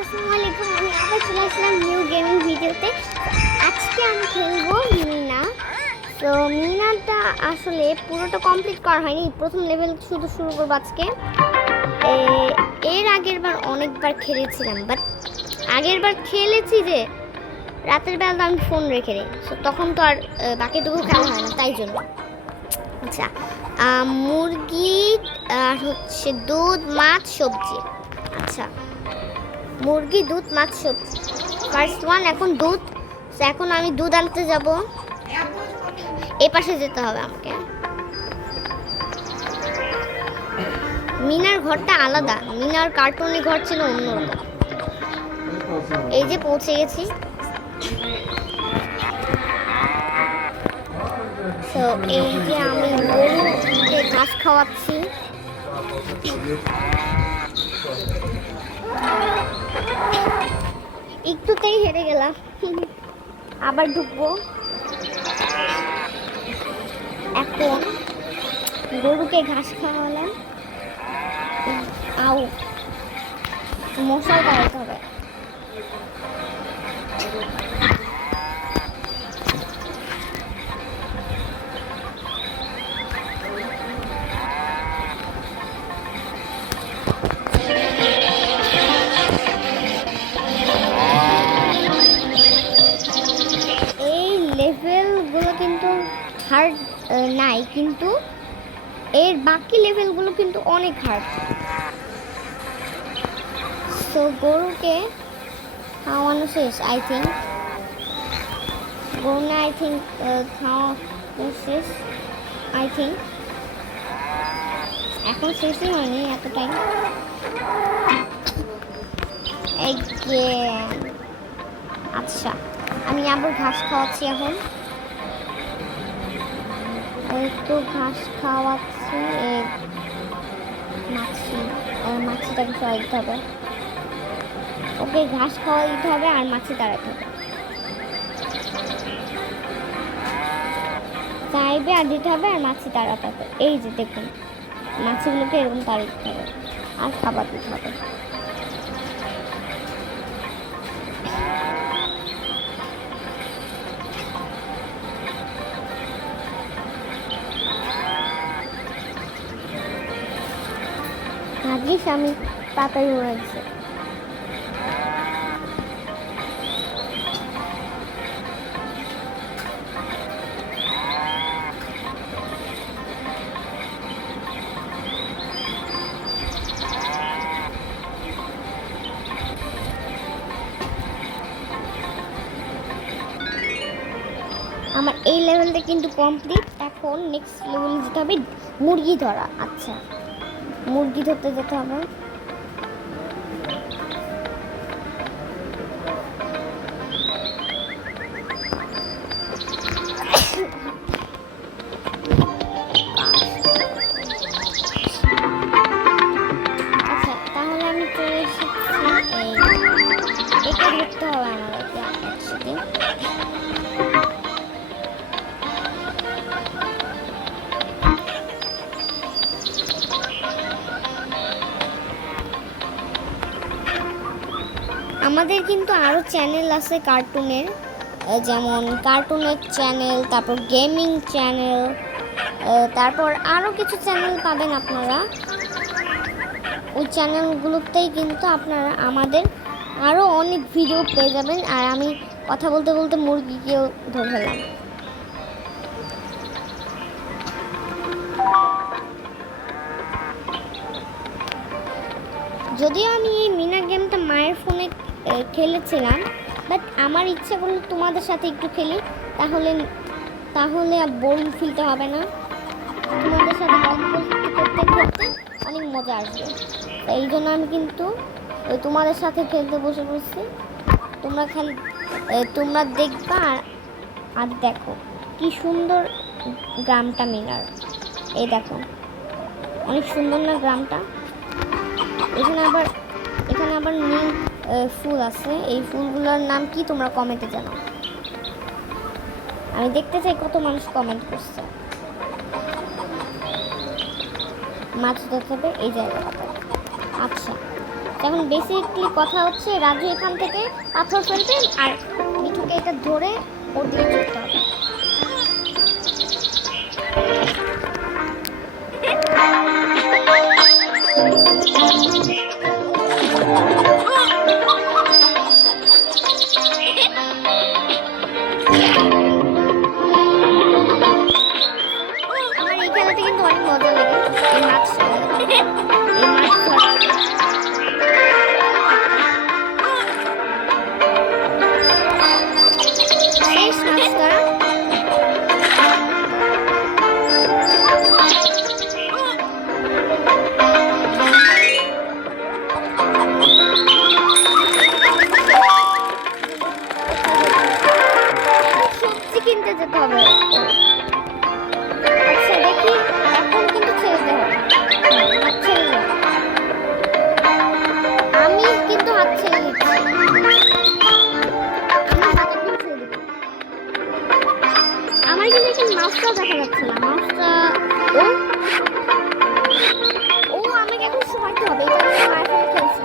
আসসালামু আলাইকুম। আমি আবার চলে আসলাম নিউ গেমিং ভিডিওতে। আজকে আমি খেলবো মিনা। তো মিনাটা আসলে পুরোটা কমপ্লিট করা হয়নি, প্রথম লেভেল শুধু শুরু করবো আজকে। এর আগের বার অনেকবার খেলেছিলাম, বাট আগের বার খেলেছি যে রাতের বেলা আমি ফোন রেখে দিই, তো তখন তো আর বাকিটুকু খেলা হয় না, তাই জন্য। আচ্ছা, মুরগি আর হচ্ছে দুধ, মাছ, সবজি। আচ্ছা, মুরগি, দুধ, মাছ, সবজি। ফার্স্ট ওয়ান এখন দুধ। এখন আমি দুধ আনতে যাব, এই পাশে যেতে হবে আমাকে। মিনার ঘরটা আলাদা, মিনার কার্টুনি ঘর ছিল অন্যরকম। এই যে পৌঁছে গেছি। তো এই যে আমি গরুকে ঘাস খাওয়াচ্ছি। একটুতেই হেরে গেলাম, আবার ঢুকবো। এখন গরুকে ঘাস খাওয়ালাম। আউ, মশাও তাড়াতে হবে। এই লেভেলগুলো কিন্তু হার্ড নাই, কিন্তু এর বাকি লেভেলগুলো কিন্তু অনেক হার্ড। তো গরুকে খাওয়ানো শেষ, আই থিঙ্ক। গরু না, আই থিঙ্ক খাওয়ানো শেষ, আই থিঙ্ক। এখন শেষই হয়নি এত টাইম। আচ্ছা, আমি আবার ঘাস খাওয়াচ্ছি এখন। একটু ঘাস খাওয়াচ্ছি। মাছিটাকে খাওয়া দিতে হবে। ওকে ঘাস খাওয়া দিতে হবে আর মাছি তাড়াতে হবে। চাইবে আর দিতে হবে আর মাছি তাড়াতে হবে। এই যে দেখুন, মাছিগুলোকে এরকম তাড়িয়ে দিতে হবে আর খাবার দিতে হবে। ভাগ্যিস আমি তাড়াতাড়ি উড়েছি। আমার এই লেভেলটা কিন্তু কমপ্লিট। এখন নেক্সট লেভেলে যেতে হবে মুরগি ধরা। আচ্ছা, মুরগি ধরতে যেতে হবে। আচ্ছা, তাহলে আমি চলে এসেছি। এটা ধরতে হবে আমাদেরকে একসাথে। আমাদের কিন্তু আরও চ্যানেল আছে কার্টুনের, যেমন কার্টুনের চ্যানেল, তারপর গেমিং চ্যানেল, তারপর আরও কিছু চ্যানেল পাবেন আপনারা। ওই চ্যানেলগুলোতেই কিন্তু আপনারা আমাদের আরও অনেক ভিডিও পেয়ে যাবেন। আর আমি কথা বলতে বলতে মুরগিকেও ধরে ফেললাম। যদিও আমি এই মিনা গেমটা মায়ের ফোনে খেলেছিলাম, বাট আমার ইচ্ছা করলে তোমাদের সাথে একটু খেলি, তাহলে আর বোরিং ফিলতে হবে না। তোমাদের সাথে গল্প করতে করতে অনেক মজা আসবে। এই জন্য আমি কিন্তু তোমাদের সাথে খেলতে বসে পড়ছি। তোমরা দেখবা আর দেখো কি সুন্দর গ্রামটা মিনার। এই দেখো, অনেক সুন্দর না গ্রামটা? এখানে আবার নীল ফুল আছে। এই ফুলগুলোর নাম কি তোমরা কমেন্টে জানাও। আমি দেখতে চাই কত মানুষ কমেন্ট করছে। মাছ ধরতে হবে এই জায়গাটাতে। আচ্ছা, এখন বেসিকলি কথা হচ্ছে রাজু এখান থেকে পাথর ফেলবে আর মিঠুকে এটা ধরে ওর দিয়ে চলতে হবে। আমার এই খেলাতে কিন্তু অনেক মজা লাগে, এই মাছ ধরা। শেষ মাছ ধরা। সবজি কিনতে যেতে হবে। আচ্ছা দেখি, এখন কিন্তু ছেড়ে দেওয়া হাত ছেড়ে দাও। আমি কিন্তু হাত ছেড়ে দিচ্ছি। আমি হাত একদম ছেড়ে দিব। আমার কিন্তু এখানে মাছটাও দেখা যাচ্ছে না। মাছটা ও ও আমাকে এখন সরাতে হবে। এটা আমি মায়ের সাথে খেলছি।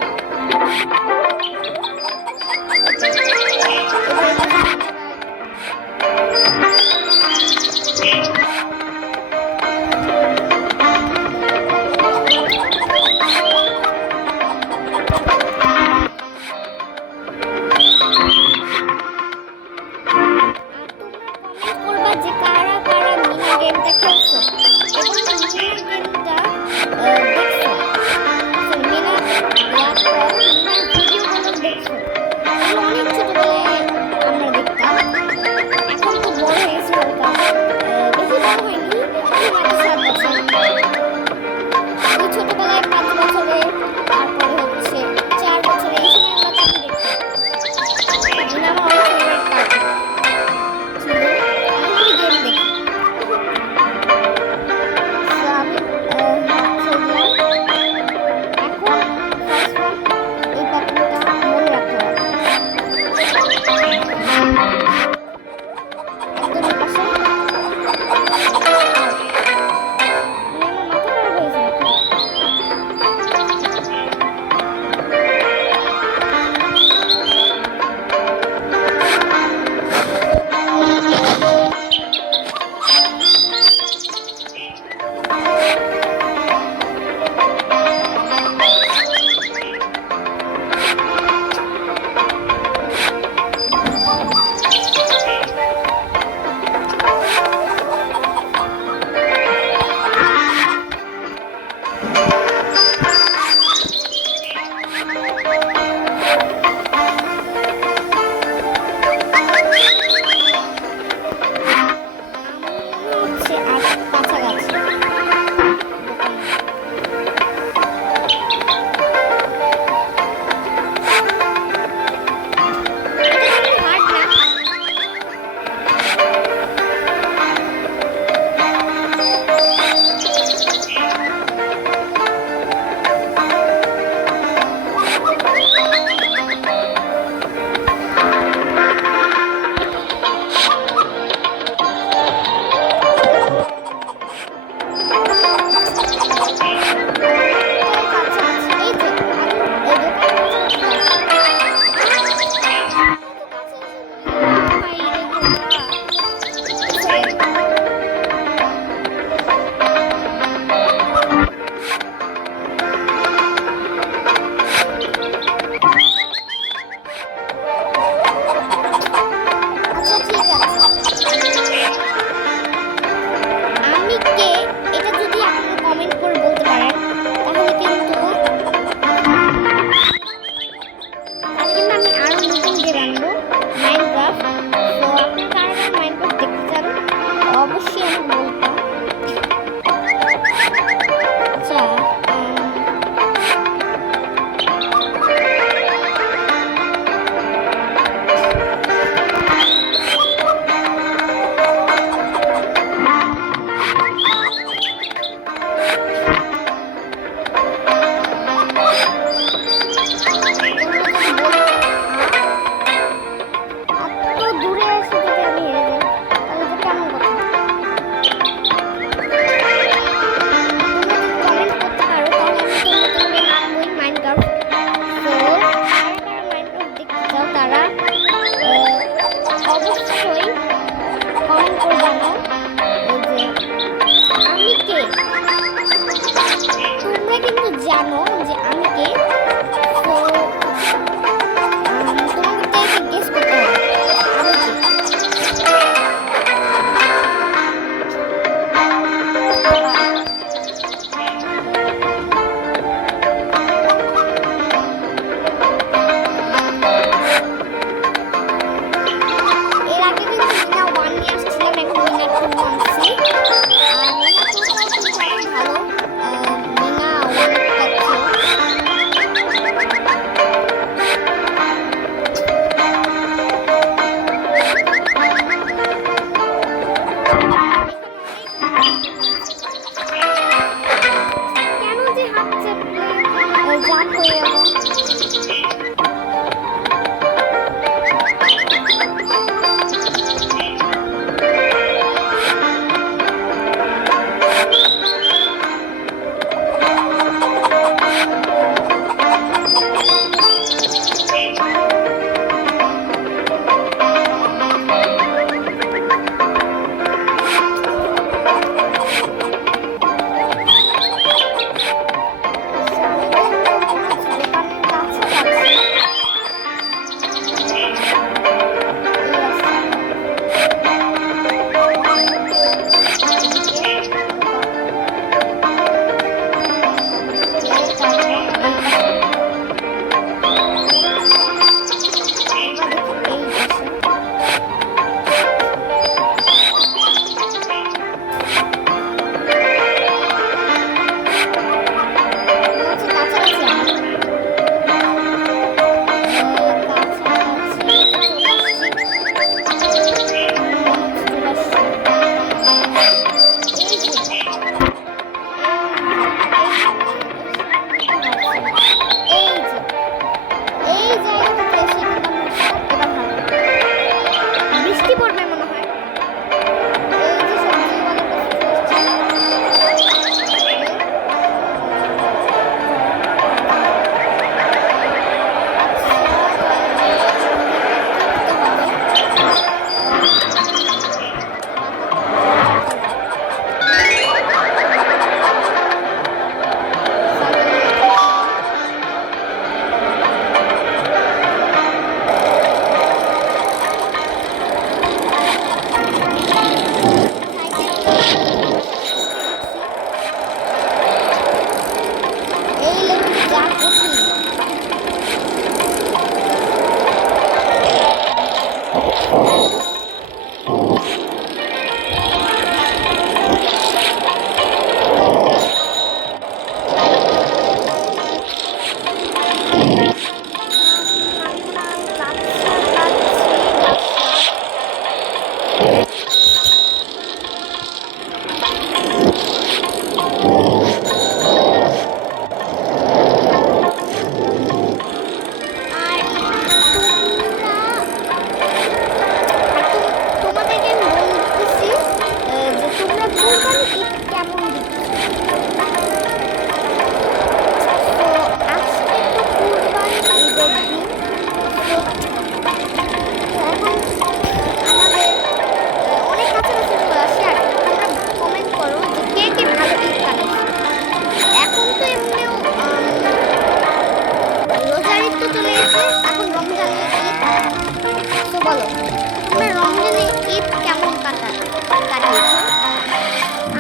ঈদ কেমন কাটিয়েছো?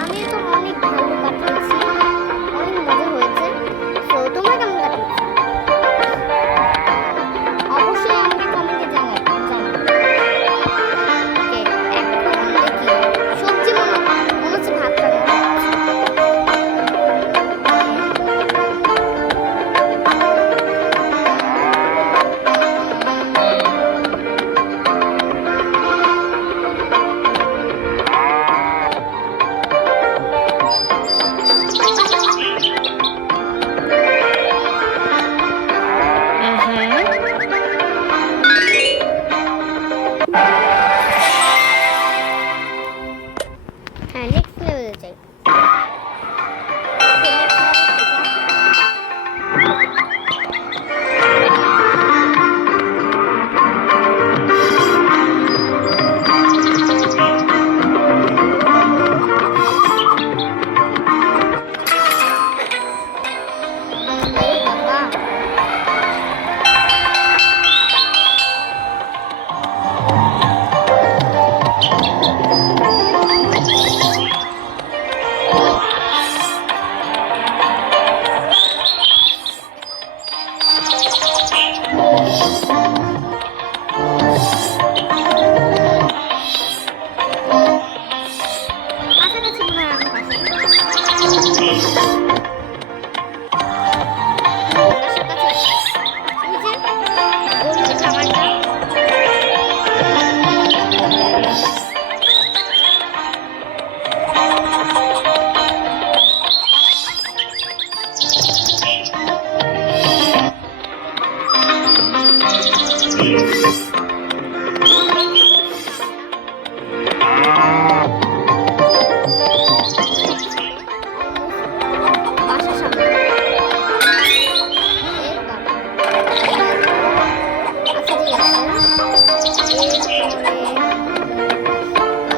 আমি তো অনেক ভালো কাটিয়েছি, অনেক মজা হয়েছে। তো তোমরা কেমন কাটিয়েছো? অবশ্যই আমাকে কমেন্টে জানাবে। ওকে, এখন দেখি সবজি মনে হচ্ছে ভাত রান্না হ্যাঁ, নেক্সট লেভেলে যাই। কাছাকাছি মনে হয় আমার কাছে। ওই যে ওর খাবারটা বাসার সামনে। এ বাবা। আচ্ছা ঠিক আছে।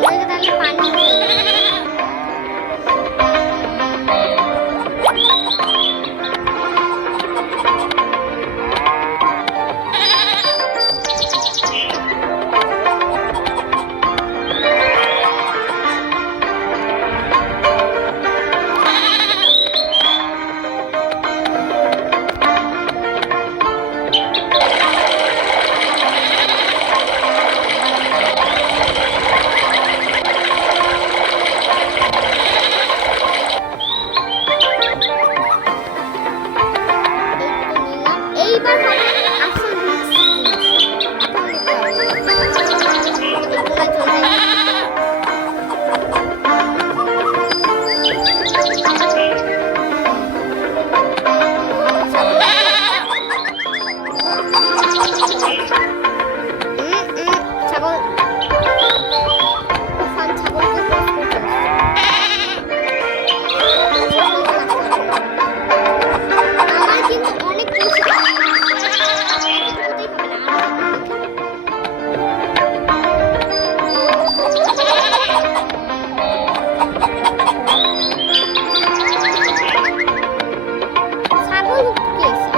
এরপরে আমাদেরকে তাহলে পানি খেয়ে নিলাম। এইবার হবে আসল রিস্ক জিনিস। এখন নিতে হবে। এগুলা চলে যায়। ছাগল তুফান ছাগলকে ক্রস করতে আমার কিন্তু অনেক ছাগল উঠতেছে।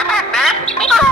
পাখিকে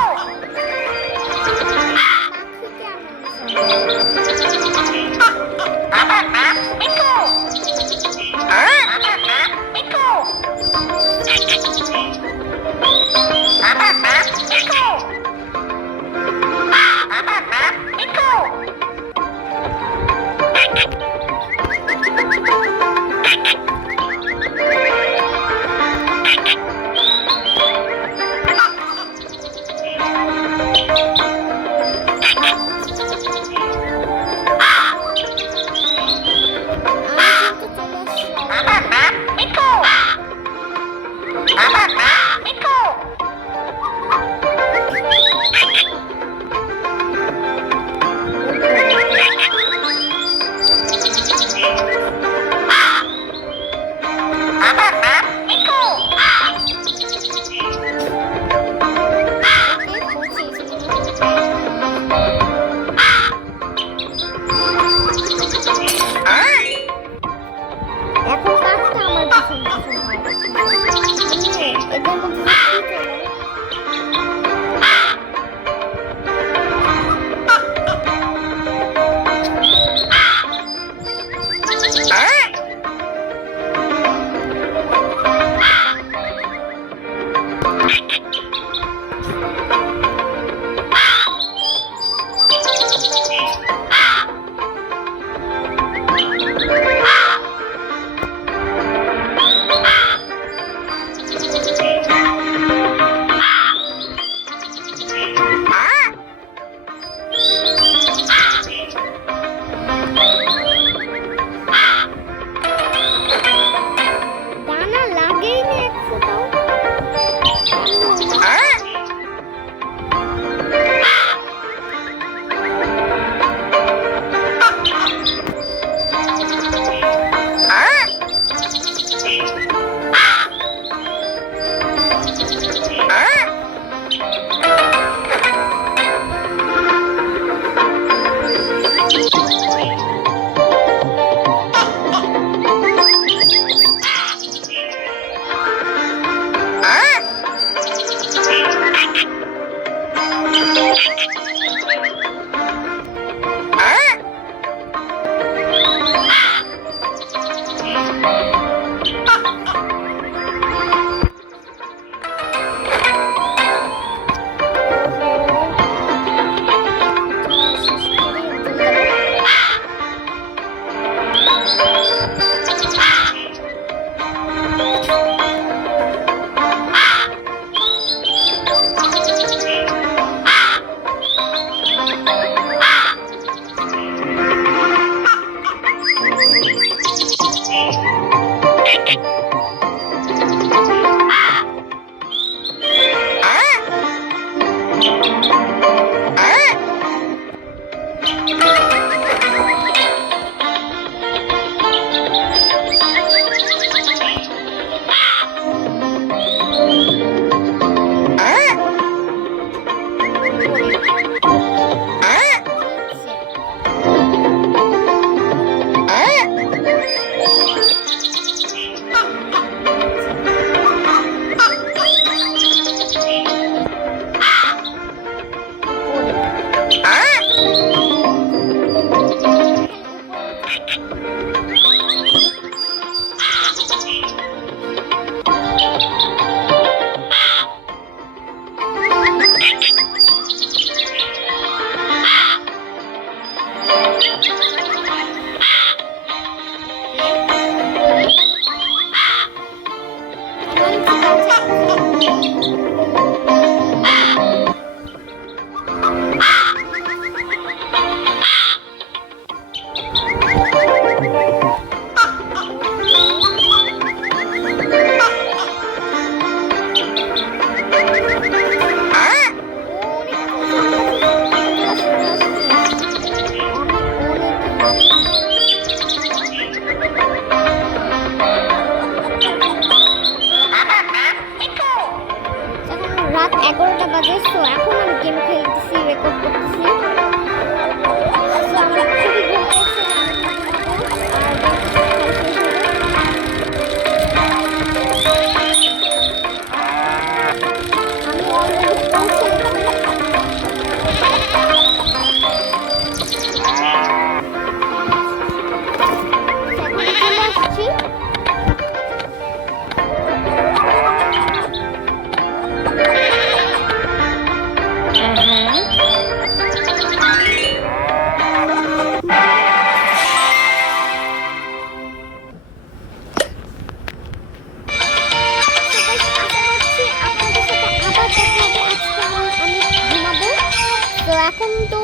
এখন তো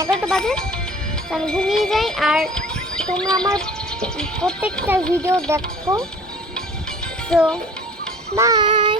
11টা বাজে, তো আমি ঘুমিয়ে যাই। আর তোমরা আমার প্রত্যেকটা ভিডিও দেখো। তো বাই।